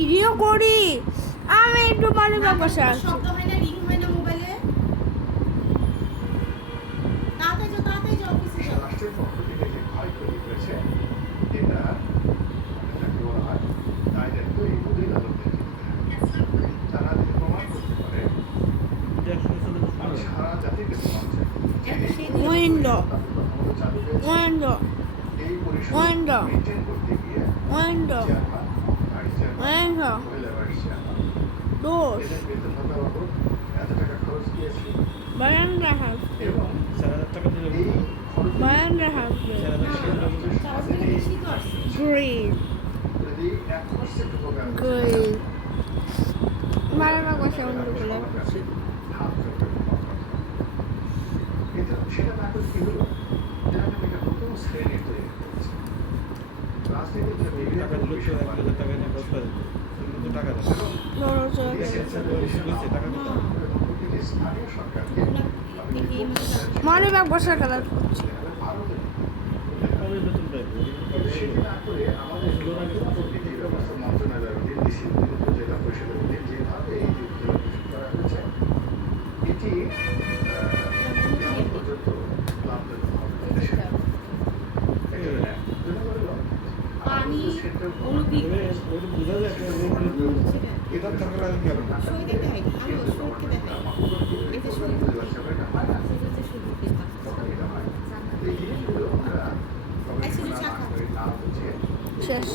Video করি আমি একটু মালিবাগ বাসা আছি। শব্দ হয় না, রিং হয় না মোবাইলে। তাড়াতাড়ি যাও অফিসে যাও। রাষ্ট্রের পক্ষ থেকে যে ক্ষয়ক্ষতি হয়েছে এটা যাকে বলা হয় দায়িত্ব এই অধীন আদালতের তারা যদি প্রমাণ করতে পারে সারা জাতির কাছে মানুষের উইন্ডো উইন্ডো এই পরিষদ উইন্ডো মেনটেন করতে গিয়ে window chairman vice chairman window মহিলা ভাইস চেয়ারম্যান ডোর এদের বেতন ভাতা বাবদ এত টাকা খরচ দিয়েছে বারান্দা হাসবে এবং এই খরচ বারান্দা হাসবে চার্জ দিলে বেশি তো আসছে। গ্রিন যদি 1% উপকার গ্রিন মালিবাগ বাসা অন্য বলে কিন্তু সেটা না করে কি হলো যারা একটা নতুন শ্রেণী তৈরি করেছে রাজনীতির যে বিভিন্ন বড় স্থানীয় সরকারকে মালিবাগ বাসা কালার করছে সেটা না করে আমাদের দুর্নীতি ব্যবস্থা মন্ত্রণালয়ের অধীন ডিসি জেলা পরিষদের অধীন যেভাবে এই যে করা হয়েছে এটি এখন পর্যন্ত লাভজনক হবে দেশের পানি অনুবিক এটা থাকলে কেন না সই দিতে হয়। আমি ওষুধকে দেখাই। এতে সই দিতে সই দিতে হয়। এই জিনিসগুলো আমরা একসাথে চা খাবো। না হচ্ছে শেষ